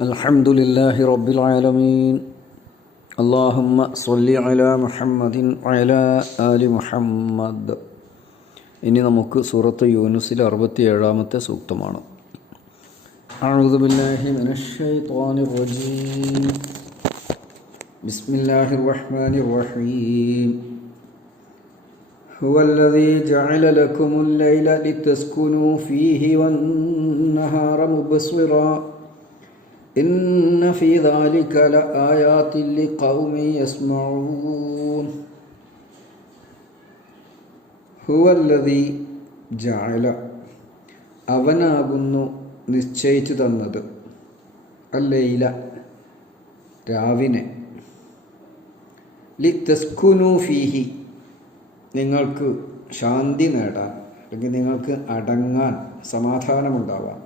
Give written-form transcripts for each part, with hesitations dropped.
അൽഹംദുലില്ലാഹി റബ്ബിൽ ആലമീൻ. അല്ലാഹുമ്മ സ്വല്ലി അലാ മുഹമ്മദിൻ വഅലാ ആലി മുഹമ്മദ്. ഇനി നമുക്ക് സൂറത്ത് യൂനുസിലെ 67-ാമത്തെ സൂക്തമാണ്. അഊദു ബില്ലാഹി മിനശ് ശൈത്വാനിർ റജീം. ബിസ്മില്ലാഹിർ റഹ്മാനിർ റഹീം. ഹുവല്ലദീ ജഅല ലക്കുമുൽ ലൈല ലിതസ്കുനൂ ഫീഹി വന്നഹാറ മുബ്സിറാ ഇന്ന ഫീ ദാലിക ലആയാതിൻ ലിഖൗമിൻ യസ്മഊൻ. ഹുവല്ലദീ ജഅല, അവനാകുന്നു നിശ്ചയിച്ചു തന്നത്, അല്ലൈല രാവിനെ, ലിതസ്കുനൂ ഫീഹി നിങ്ങൾക്ക് ശാന്തി നേടാൻ, അല്ലെങ്കിൽ നിങ്ങൾക്ക് അടങ്ങാൻ, സമാധാനമുണ്ടാവാൻ,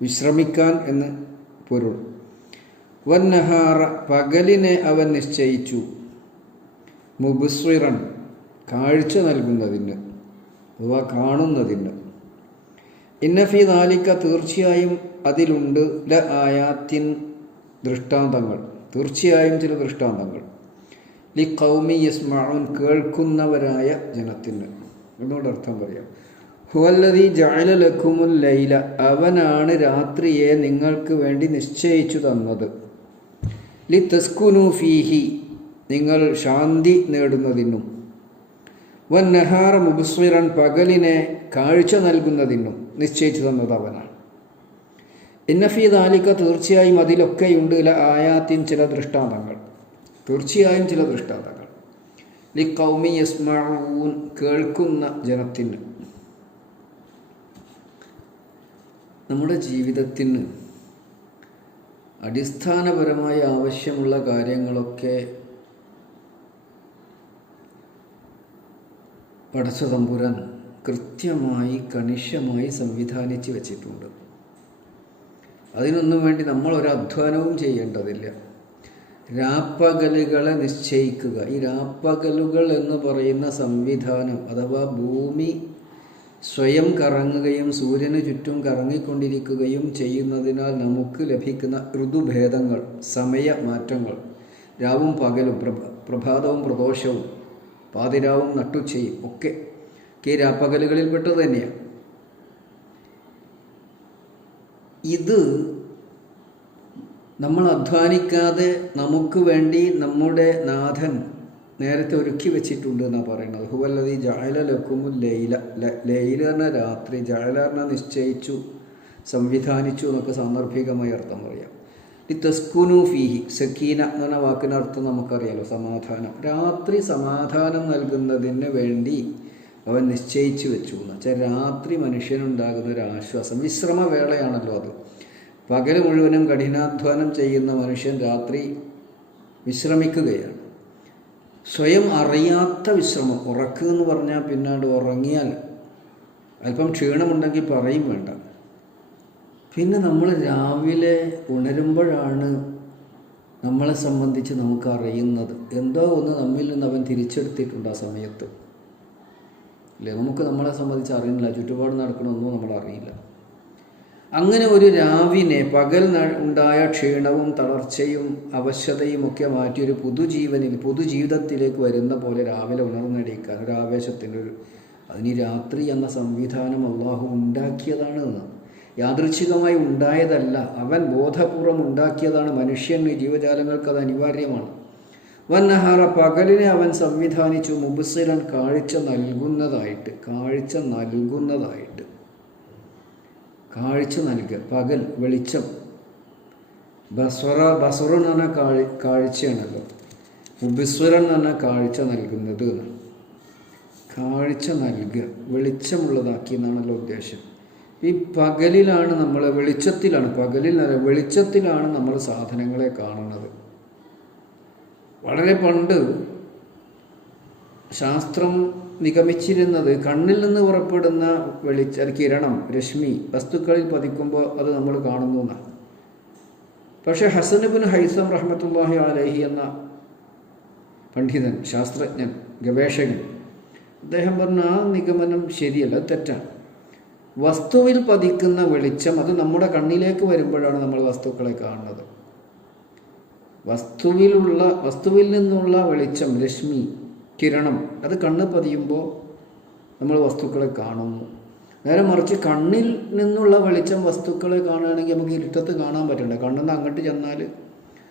വിശ്രമിക്കാൻ എന്ന് പൊരുൾ. വന്നഹാറ പകലിനെ അവൻ നിശ്ചയിച്ചു, മുബ്സിറൻ കാഴ്ച നൽകുന്നതിന് അഥവാ കാണുന്നതിന്. ഇന്ന ഫീ ദാലിക തീർച്ചയായും അതിലുണ്ട്, ല ആയാത്തിൻ ദൃഷ്ടാന്തങ്ങൾ, തീർച്ചയായും ചില ദൃഷ്ടാന്തങ്ങൾ, ലി ഖൗമി യസ്മഊൻ കേൾക്കുന്നവരായ ജനത്തിന് എന്നോട് അർത്ഥം പറയാം. ഹുവല്ലദീ ജഅല ലക്കുമുൽ ലൈല, അവനാണ് രാത്രിയെ നിങ്ങൾക്ക് വേണ്ടി നിശ്ചയിച്ചു തന്നത്, ലി തസ്കുനൂ ഫീഹി നിങ്ങൾ ശാന്തി നേടുന്നതിനും, വന്നഹാറ മുബ്സിറൻ പകലിനെ കാഴ്ച നൽകുന്നതിനും നിശ്ചയിച്ചു തന്നത് അവനാണ്. ഇന്ന ഫീ ദാലിക തീർച്ചയായും അതിലൊക്കെയുണ്ട്, ല ആയാത്തിൻ ചില ദൃഷ്ടാന്തങ്ങൾ, തീർച്ചയായും ചില ദൃഷ്ടാന്തങ്ങൾ, ലി ഖൗമി യസ്മഊൻ കേൾക്കുന്ന ജനത്തിന്. നമ്മുടെ ജീവിതത്തിന് അടിസ്ഥാനപരമായി ആവശ്യമുള്ള കാര്യങ്ങളൊക്കെ പടച്ച തമ്പുരാൻ കൃത്യമായി കണിശമായി സംവിധാനിച്ച് വച്ചിട്ടുണ്ട്. അതിനൊന്നും വേണ്ടി നമ്മൾ ഒരു അധ്വാനവും ചെയ്യേണ്ടതില്ല. രാപ്പകലുകളെ നിശ്ചയിക്കുക, ഈ രാപ്പകലുകൾ എന്ന് പറയുന്ന സംവിധാനം അഥവാ ഭൂമി സ്വയം കറങ്ങുകയും സൂര്യന് ചുറ്റും കറങ്ങിക്കൊണ്ടിരിക്കുകയും ചെയ്യുന്നതിനാൽ നമുക്ക് ലഭിക്കുന്ന ഋതുഭേദങ്ങൾ, സമയമാറ്റങ്ങൾ, രാവും പകലും, പ്രഭാതവും പ്രദോഷവും, പാതിരാവും നട്ടുച്ചയും ഒക്കെ ഈ രാപ്പകലുകളിൽപ്പെട്ടത് തന്നെയാണ്. ഇത് നമ്മൾ അധ്വാനിക്കാതെ നമുക്ക് വേണ്ടി നമ്മുടെ നാഥൻ നേരത്തെ ഒരുക്കി വെച്ചിട്ടുണ്ട് എന്നാണ് പറയുന്നത്. ഹുവല്ലദീ ജഅല ലക്കുമുൽ ലൈല, ലൈല എന്ന രാത്രി, ജഅല എന്ന നിശ്ചയിച്ചു, സംവിധാനിച്ചു എന്നൊക്കെ സാന്ദർഭികമായി അർത്ഥം പറയാം. ലിതസ്കുനൂ ഫീഹി, സക്കീന എന്ന വാക്കിനർത്ഥം നമുക്കറിയാലോ, സമാധാനം. രാത്രി സമാധാനം നൽകുന്നതിന് വേണ്ടി അവൻ നിശ്ചയിച്ചു വെച്ചു എന്ന് വെച്ചാൽ രാത്രി മനുഷ്യനുണ്ടാകുന്ന ഒരു ആശ്വാസം, വിശ്രമവേളയാണല്ലോ അത്. പകൽ മുഴുവനും കഠിനാധ്വാനം ചെയ്യുന്ന മനുഷ്യൻ രാത്രി വിശ്രമിക്കുകയാണ്. സ്വയം അറിയാത്ത വിശ്രമം. ഉറക്കുക എന്ന് പറഞ്ഞാൽ പിന്നാണ്ട് ഉറങ്ങിയാൽ അല്പം ക്ഷീണമുണ്ടെങ്കിൽ പറയും വേണ്ട. പിന്നെ നമ്മൾ രാവിലെ ഉണരുമ്പോഴാണ് നമ്മളെ സംബന്ധിച്ച് നമുക്കറിയുന്നത് എന്തോ ഒന്ന് നമ്മിൽ നിന്ന് അവൻ തിരിച്ചെടുത്തിട്ടുണ്ട് ആ സമയത്ത്, അല്ലേ? നമുക്ക് നമ്മളെ സംബന്ധിച്ച് അറിയില്ല, ചുറ്റുപാട് നടക്കണമെന്നോ നമ്മൾ അറിയില്ല. അങ്ങനെ ഒരു രാവിനെ, പകൽ ഉണ്ടായ ക്ഷീണവും തളർച്ചയും അവശതയും ഒക്കെ മാറ്റി ഒരു പുതുജീവിതത്തിലേക്ക് വരുന്ന പോലെ രാവിലെ ഉണർന്നെടുക്കാൻ ഒരു ആവേശത്തിൻ്റെ അതിന് രാത്രി എന്ന സംവിധാനം അള്ളാഹു ഉണ്ടാക്കിയതാണ് എന്ന്. യാദൃച്ഛികമായി ഉണ്ടായതല്ല, അവൻ ബോധപൂർവം ഉണ്ടാക്കിയതാണ്. മനുഷ്യന്, ജീവജാലങ്ങൾക്ക് അത് അനിവാര്യമാണ്. വന്നഹാറ പകലിനെ അവൻ സംവിധാനിച്ചു, മുബ്സിറൻ കാഴ്ച നൽകുന്നതായിട്ട്, കാഴ്ച നൽകുക, പകൽ വെളിച്ചം. ബസറ എന്ന് പറഞ്ഞാൽ കാഴ്ചയാണല്ലോ, മുബ്സിറൻ എന്ന് പറഞ്ഞാൽ കാഴ്ച നൽകുന്നത്, കാഴ്ച നൽകുക, വെളിച്ചമുള്ളതാക്കി എന്നാണല്ലോ ഉദ്ദേശം. ഈ പകലിലാണ് നമ്മൾ, വെളിച്ചത്തിലാണ് നമ്മൾ സാധനങ്ങളെ കാണുന്നത്. വളരെ പണ്ട് ശാസ്ത്രം നിഗമിച്ചിരുന്നത് കണ്ണിൽ നിന്ന് പുറപ്പെടുന്ന കിരണം, രശ്മി വസ്തുക്കളിൽ പതിക്കുമ്പോൾ അത് നമ്മൾ കാണുന്നു എന്നാണ്. പക്ഷേ ഹസൻ ഇബ്നു ഹൈസം റഹ്മത്തുള്ളാഹി അലൈഹി എന്ന പണ്ഡിതൻ, ശാസ്ത്രജ്ഞൻ, ഗവേഷകൻ, അദ്ദേഹം പറഞ്ഞ ആ നിഗമനം ശരിയല്ല, തെറ്റാണ്. വസ്തുവിൽ പതിക്കുന്ന വെളിച്ചം അത് നമ്മുടെ കണ്ണിലേക്ക് വരുമ്പോഴാണ് നമ്മൾ വസ്തുക്കളെ കാണുന്നത്. വസ്തുവിൽ നിന്നുള്ള വെളിച്ചം, രശ്മി, കിരണം അത് കണ്ണ് പതിയുമ്പോൾ നമ്മൾ വസ്തുക്കളെ കാണുന്നു. നേരെ മറിച്ച് കണ്ണിൽ നിന്നുള്ള വെളിച്ചം വസ്തുക്കളെ കാണുകയാണെങ്കിൽ നമുക്ക് ഇരുട്ടത്ത് കാണാൻ പറ്റണ്ട. കണ്ണിന്ന് അങ്ങോട്ട് ചെന്നാൽ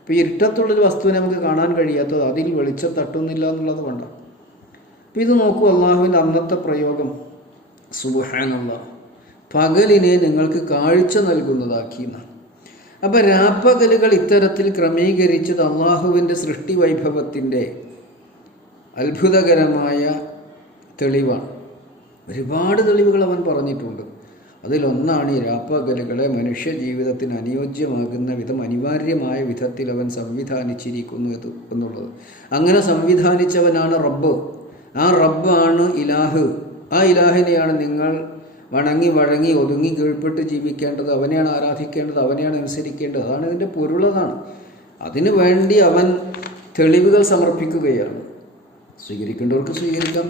ഇപ്പോൾ ഇരുട്ടത്തുള്ളൊരു വസ്തുവിനെ നമുക്ക് കാണാൻ കഴിയാത്തത് അതിൽ വെളിച്ചം തട്ടുന്നില്ല എന്നുള്ളത് കൊണ്ടാണ്. അപ്പോൾ ഇത് നോക്കൂ, അള്ളാഹുവിൻ്റെ അന്നത്തെ പ്രയോഗം, സുബ്ഹാനല്ലാഹ്, പകലിനെ നിങ്ങൾക്ക് കാഴ്ച നൽകുന്നതാക്കിയെന്നാണ്. അപ്പം രാപ്പകലുകൾ ഇത്തരത്തിൽ ക്രമീകരിച്ചത് അള്ളാഹുവിൻ്റെ സൃഷ്ടി വൈഭവത്തിൻ്റെ അത്ഭുതകരമായ തെളിവാണ്. ഒരുപാട് തെളിവുകൾ അവൻ പറഞ്ഞിട്ടുണ്ട്. അതിലൊന്നാണ് ഈ രാപ്പകലുകളെ മനുഷ്യ ജീവിതത്തിന് അനുയോജ്യമാകുന്ന വിധം, അനിവാര്യമായ വിധത്തിൽ അവൻ സംവിധാനിച്ചിരിക്കുന്നു എന്നുള്ളത്. അങ്ങനെ സംവിധാനിച്ചവനാണ് റബ്ബ്. ആ റബ്ബാണ് ഇലാഹ്. ആ ഇലാഹിനെയാണ് നിങ്ങൾ വഴങ്ങി ഒതുങ്ങി കീഴ്പ്പെട്ട് ജീവിക്കേണ്ടത്. അവനെയാണ് ആരാധിക്കേണ്ടത്, അവനെയാണ് അനുസരിക്കേണ്ടത്. അതാണ് ഇതിൻ്റെ പൊരുളതാണ്. അതിനു വേണ്ടി അവൻ തെളിവുകൾ സമർപ്പിക്കുകയാണ്. സ്വീകരിക്കേണ്ടവർക്ക് സ്വീകരിക്കാം,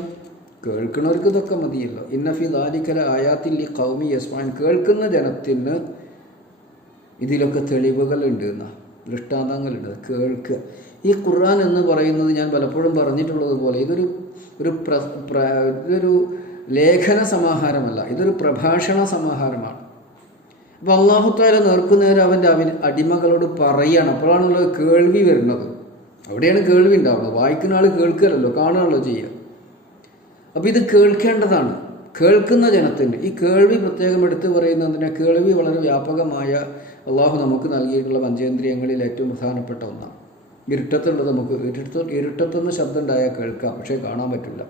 കേൾക്കുന്നവർക്ക് ഇതൊക്കെ മതിയല്ലോ. ഇന്നഫി ദാലിക ആയാത്തിൽ ലി ഖൗമി യസ്മഊൻ, കേൾക്കുന്ന ജനത്തിന് ഇതിലൊക്കെ തെളിവുകളുണ്ട് എന്ന ദൃഷ്ടാന്തങ്ങളുണ്ട്. കേൾക്കുക. ഈ ഖുർആൻ എന്ന് പറയുന്നത് ഞാൻ പലപ്പോഴും പറഞ്ഞിട്ടുള്ളത് പോലെ ഇതൊരു ലേഖന സമാഹാരമല്ല, ഇതൊരു പ്രഭാഷണ സമാഹാരമാണ്. അപ്പോൾ അല്ലാഹു തആല നേർക്കുനേരെ അവൻ്റെ അടിമകളോട് പറയണം. അപ്പോഴാണല്ലോ കേൾവി വരുന്നത്. അവിടെയാണ് കേൾവി ഉണ്ടാവുന്നത്. വായിക്കുന്ന ആൾ കേൾക്കുകയല്ലോ, കാണുകയാണല്ലോ ചെയ്യുക. അപ്പോൾ ഇത് കേൾക്കേണ്ടതാണ്, കേൾക്കുന്ന ജനത്തിന്. ഈ കേൾവി പ്രത്യേകം എടുത്തു പറയുന്നതിന് കേൾവി വളരെ വ്യാപകമായ അള്ളാഹു നമുക്ക് നൽകിയിട്ടുള്ള പഞ്ചേന്ദ്രിയങ്ങളിൽ ഏറ്റവും പ്രധാനപ്പെട്ട ഒന്നാണ്. ഇരുട്ടത്തുള്ളത് നമുക്ക് ഇരുട്ടത്തുനിന്ന് ശബ്ദം ഉണ്ടായാൽ കേൾക്കാം, പക്ഷേ കാണാൻ പറ്റില്ല.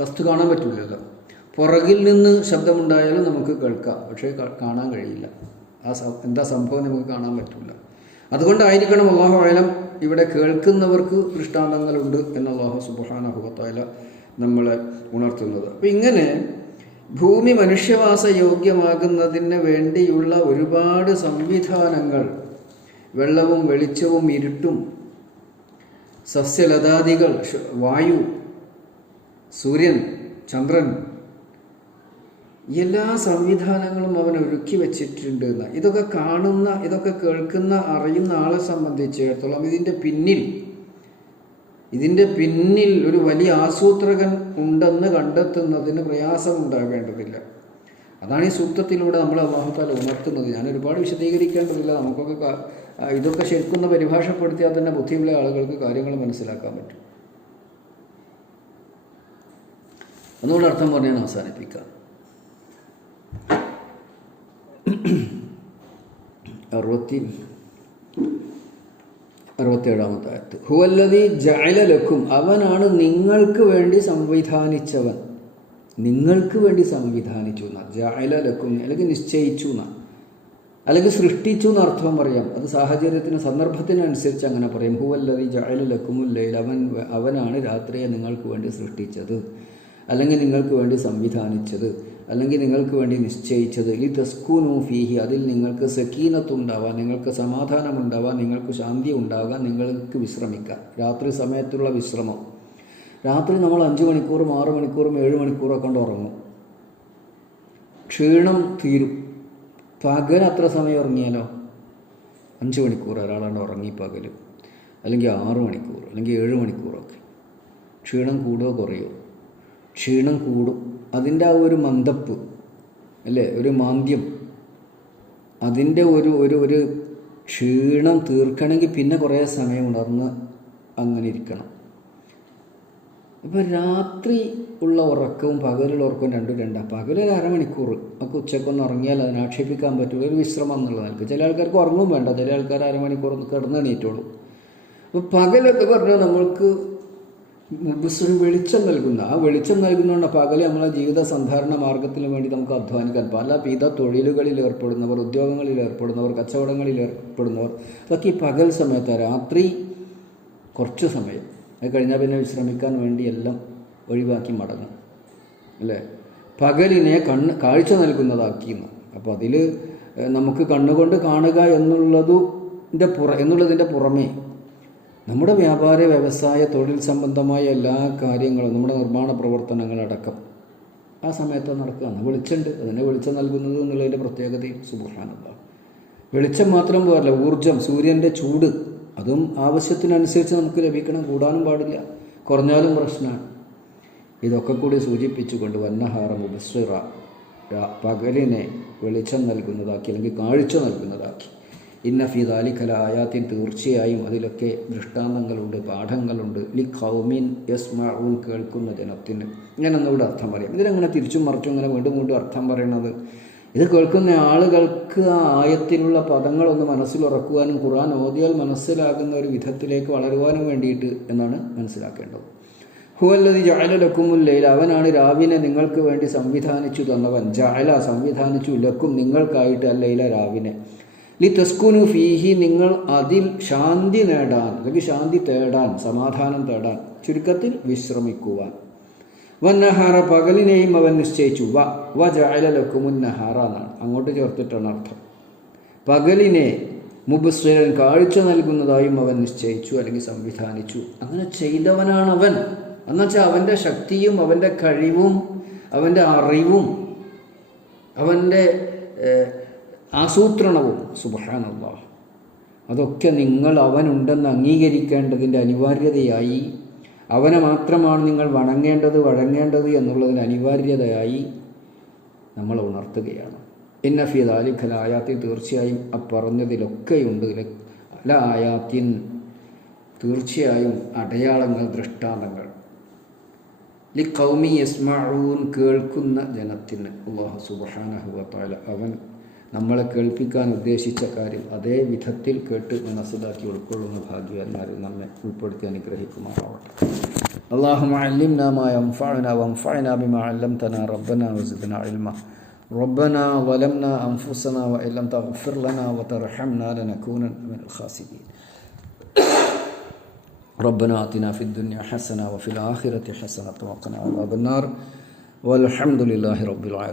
വസ്തു കാണാൻ പറ്റില്ലല്ലോ. പുറകിൽ നിന്ന് ശബ്ദമുണ്ടായാലും നമുക്ക് കേൾക്കാം, പക്ഷേ കാണാൻ കഴിയില്ല. എന്താ സംഭവം നമുക്ക് കാണാൻ പറ്റില്ല. അതുകൊണ്ടായിരിക്കണം അല്ലാഹു അഅലം ഇവിടെ കേൾക്കുന്നവർക്ക് ദൃഷ്ടാന്തങ്ങളുണ്ട് എന്ന് അല്ലാഹു സുബ്ഹാനഹു വ തആല നമ്മളെ ഉണർത്തുന്നത്. അപ്പം ഇങ്ങനെ ഭൂമി മനുഷ്യവാസ യോഗ്യമാകുന്നതിന് വേണ്ടിയുള്ള ഒരുപാട് സംവിധാനങ്ങൾ, വെള്ളവും വെളിച്ചവും ഇരുട്ടും, സസ്യലതാദികൾ, വായു, സൂര്യൻ, ചന്ദ്രൻ, എല്ലാ സംവിധാനങ്ങളും അവൻ ഒരുക്കി വച്ചിട്ടുണ്ട് എന്ന്. ഇതൊക്കെ കാണുന്ന, ഇതൊക്കെ കേൾക്കുന്ന, അറിയുന്ന ആളെ സംബന്ധിച്ചിടത്തോളം ഇതിൻ്റെ പിന്നിൽ ഒരു വലിയ ആസൂത്രകൻ ഉണ്ടെന്ന് കണ്ടെത്തുന്നതിന് പ്രയാസമുണ്ടാകേണ്ടതില്ല. അതാണ് ഈ സൂക്തത്തിലൂടെ നമ്മൾ അല്ലാഹു തആല ഉണർത്തുന്നത്. ഞാൻ ഒരുപാട് വിശദീകരിക്കേണ്ടതില്ല. നമുക്കൊക്കെ ഇതൊക്കെ ശരിക്കൊന്ന് പരിഭാഷപ്പെടുത്തിയാൽ തന്നെ ബുദ്ധിയുള്ള ആളുകൾക്ക് കാര്യങ്ങൾ മനസ്സിലാക്കാൻ പറ്റും. ഒന്നുകൂടെ അർത്ഥം പറഞ്ഞാൽ അവസാനിപ്പിക്കാം. 67-ാമത്തെ ആയത്ത്, ഹുവല്ലദീ ജഅല ലക്കും, അവനാണ് നിങ്ങൾക്ക് വേണ്ടി സംവിധാനിച്ചവൻ. നിങ്ങൾക്ക് വേണ്ടി സംവിധാനിച്ചു എന്നാണ്. ജഅല ലക്കും അല്ലെങ്കിൽ നിശ്ചയിച്ചു എന്നാണ്, അല്ലെങ്കിൽ സൃഷ്ടിച്ചു എന്ന് അർത്ഥം പറയാം. അത് സാഹചര്യത്തിന് സന്ദർഭത്തിനനുസരിച്ച് അങ്ങനെ പറയും. ഹുവല്ലദീ ജഅല ലക്കുമുൽ ലൈല, അവനാണ് രാത്രിയെ നിങ്ങൾക്ക് വേണ്ടി സൃഷ്ടിച്ചത്, അല്ലെങ്കിൽ നിങ്ങൾക്ക് വേണ്ടി സംവിധാനിച്ചത്, അല്ലെങ്കിൽ നിങ്ങൾക്ക് വേണ്ടി നിശ്ചയിച്ചത്. ലി തസ്കൂനു ഫീഹി, അതിൽ നിങ്ങൾക്ക് സക്കീനത്തുണ്ടാവാൻ, നിങ്ങൾക്ക് സമാധാനമുണ്ടാവാൻ, നിങ്ങൾക്ക് ശാന്തി ഉണ്ടാകാൻ, നിങ്ങൾക്ക് വിശ്രമിക്കാൻ. രാത്രി സമയത്തുള്ള വിശ്രമം. രാത്രി നമ്മൾ 5 മണിക്കൂറും 6 മണിക്കൂറും 7 മണിക്കൂറൊക്കെ കൊണ്ട് ഉറങ്ങും, ക്ഷീണം തീരും. പകൽ അത്ര സമയം ഉറങ്ങിയാലോ? 5 മണിക്കൂർ ഒരാളാണ്ട് ഉറങ്ങി പകൽ, അല്ലെങ്കിൽ 6 മണിക്കൂർ, അല്ലെങ്കിൽ 7 മണിക്കൂറൊക്കെ. ക്ഷീണം കൂടുകയോ കുറയോ? ക്ഷീണം കൂടും. അതിൻ്റെ ആ ഒരു മന്ദപ്പ് അല്ലേ, ഒരു മാന്ദ്യം, അതിൻ്റെ ഒരു ക്ഷീണം തീർക്കണമെങ്കിൽ പിന്നെ കുറേ സമയം ഉണർന്ന് അങ്ങനെ ഇരിക്കണം. ഇപ്പം രാത്രി ഉള്ള ഉറക്കവും പകലുള്ള ഉറക്കവും രണ്ടാണ്. പകലൊരു അരമണിക്കൂർ ഒക്കെ ഉച്ചക്കൊന്ന് ഉറങ്ങിയാൽ അതിനെ ആക്ഷേപിക്കാൻ പറ്റുള്ളൂ, ഒരു വിശ്രമം എന്നുള്ള നിലക്ക്. ചില ആൾക്കാർക്ക് ഉറങ്ങും വേണ്ട, ചില ആൾക്കാർ അരമണിക്കൂർ ഒന്ന് കിടന്ന് എണീറ്റുള്ളൂ. അപ്പോൾ പകലൊക്കെ പറഞ്ഞാൽ നമ്മൾക്ക് ഒരു വെളിച്ചം നൽകുന്ന, ആ വെളിച്ചം നൽകുന്നതുകൊണ്ട് പകല് നമ്മളെ ജീവിത സന്ധാരണ മാർഗത്തിന് വേണ്ടി നമുക്ക് അധ്വാനിക്കാൻ പലവിധ തൊഴിലുകളിൽ ഏർപ്പെടുന്നവർ, ഉദ്യോഗങ്ങളിൽ ഏർപ്പെടുന്നവർ, കച്ചവടങ്ങളിൽ ഏർപ്പെടുന്നവർ, അതൊക്കെ ഈ പകൽ സമയത്ത്. രാത്രി കുറച്ച് സമയം, അത് കഴിഞ്ഞാൽ പിന്നെ വിശ്രമിക്കാൻ വേണ്ടി എല്ലാം ഒഴിവാക്കി മടങ്ങും അല്ലേ. പകലിനെ കാഴ്ച നൽകുന്നതാക്കിയെന്ന്. അപ്പോൾ അതിൽ നമുക്ക് കണ്ണുകൊണ്ട് കാണുക എന്നുള്ളതിൻ്റെ പുറമേ നമ്മുടെ വ്യാപാര, വ്യവസായ, തൊഴിൽ സംബന്ധമായ എല്ലാ കാര്യങ്ങളും, നമ്മുടെ നിർമ്മാണ പ്രവർത്തനങ്ങളടക്കം ആ സമയത്ത് നടക്കുകയാണ്. വെളിച്ചമുണ്ട്, അതിനെ വെളിച്ചം നൽകുന്നത് എന്നുള്ളതിൻ്റെ പ്രത്യേകതയും സുബ്ഹാനല്ലാഹ്. വെളിച്ചം മാത്രം പോരല്ല, ഊർജം, സൂര്യൻ്റെ ചൂട് അതും ആവശ്യത്തിനനുസരിച്ച് നമുക്ക് ലഭിക്കണം. കൂടാനും പാടില്ല, കുറഞ്ഞാലും പ്രശ്നമാണ്. ഇതൊക്കെ കൂടി സൂചിപ്പിച്ചുകൊണ്ട് വന്നഹാറ മുബസ്സിറ, പകലിനെ വെളിച്ചം നൽകുന്നതാക്കി അല്ലെങ്കിൽ കാഴ്ച നൽകുന്നതാക്കി. ഇന്ന ഫീ ദാലിക ലആയാത്തിൻ, തീർച്ചയായും അതിലൊക്കെ ദൃഷ്ടാന്തങ്ങളുണ്ട്, പാഠങ്ങളുണ്ട്. ലി ഖൗമിൻ യസ്മഊൻ, കേൾക്കുന്ന ജനത്തിന്. ഇങ്ങനെ ഒന്നുകൂടെ അർത്ഥം പറയാം. ഇതിലങ്ങനെ തിരിച്ചും മറിച്ചും ഇങ്ങനെ വീണ്ടും വീണ്ടും അർത്ഥം പറയണത്, ഇത് കേൾക്കുന്ന ആളുകൾക്ക് ആ ആയത്തിലുള്ള പദങ്ങളൊന്ന് മനസ്സിലുറക്കുവാനും ഖുർആൻ ഓതിയാൽ മനസ്സിലാകുന്ന ഒരു വിധത്തിലേക്ക് വളരുവാനും വേണ്ടിയിട്ട് എന്നാണ് മനസ്സിലാക്കേണ്ടത്. ഹുവല്ലദി ജഅല ലക്കുമുൽ ലൈല, അവനാണ് രാവിനെ നിങ്ങൾക്ക് വേണ്ടി സംവിധാനിച്ചു തന്നവൻ. ജഅല, സംവിധാനിച്ചു, ലക്കും, നിങ്ങൾക്കായിട്ട്, അല്ലൈല, രാവിനെ. ലി തസ്കുനു ഫീഹി, നിങ്ങൾ അതിൽ ശാന്തി നേടാൻ അല്ലെങ്കിൽ ശാന്തി തേടാൻ, സമാധാനം തേടാൻ, ചുരുക്കത്തിൽ വിശ്രമിക്കുവാൻ. വന്നഹാറ, പകലിനെയും അവൻ നിശ്ചയിച്ചു. വ ജഅല ലക്കുമുൻ നഹാറ എന്നാണ് അങ്ങോട്ട് ചേർത്തിട്ടാണ് അർത്ഥം. പകലിനെ മുബസ്സിറൻ, കാഴ്ച നൽകുന്നതായും അവൻ നിശ്ചയിച്ചു അല്ലെങ്കിൽ സംവിധാനിച്ചു. അങ്ങനെ ചെയ്തവനാണവൻ. എന്നുവെച്ചാൽ അവൻ്റെ ശക്തിയും അവൻ്റെ കഴിവും അവൻ്റെ അറിവും അവൻ്റെ ആസൂത്രണവും സുബ്ഹാനല്ലാഹ്, അതൊക്കെ നിങ്ങൾ അവനുണ്ടെന്ന് അംഗീകരിക്കേണ്ടതിൻ്റെ അനിവാര്യതയായി, അവനെ മാത്രമാണ് നിങ്ങൾ വഴങ്ങേണ്ടത് എന്നുള്ളതിന് അനിവാര്യതയായി നമ്മൾ ഉണർത്തുകയാണ്. ഇന്ന ഫീ ദാലിക ലആയാത്തിൻ, തീർച്ചയായും പറഞ്ഞതിലൊക്കെയുണ്ട്, ലആയാത്തിൻ, തീർച്ചയായും അടയാളങ്ങൾ, ദൃഷ്ടാന്തങ്ങൾ. ലി ഖൗമി യസ്മഊൻ, കേൾക്കുന്ന ജനത്തിന്. അല്ലാഹു സുബ്ഹാനഹു വ തആല അവൻ നമ്മളെ കേൾപ്പിക്കാൻ ഉദ്ദേശിച്ച കാര്യം അതേ വിധത്തിൽ കേട്ട് മനസ്സിലാക്കി ഉൾക്കൊള്ളുന്ന ഭാഗ്യവാന്മാരിൽ നമ്മെ ഉൾപ്പെടുത്തി അനുഗ്രഹിക്കുമാറാവട്ടെ. അല്ലാഹുമ്മ അല്ലിംനാ മാ യൻഫഉനാ വൻഫഅനാ ബിമാ അല്ലംതനാ റബ്ബനാ വസിദ്നാ ഇൽമാ. റബ്ബനാ ളലംനാ അൻഫുസനാ വഇൻ ലം തഗ്ഫിർ ലനാ വതർഹംനാ ലനകൂനന്ന മിനൽ ഖാസിരീൻ. ربنا آتنا في الدنيا حسنة وفي الآخرة حسنة وقنا عذاب النار والحمد لله رب العالمين.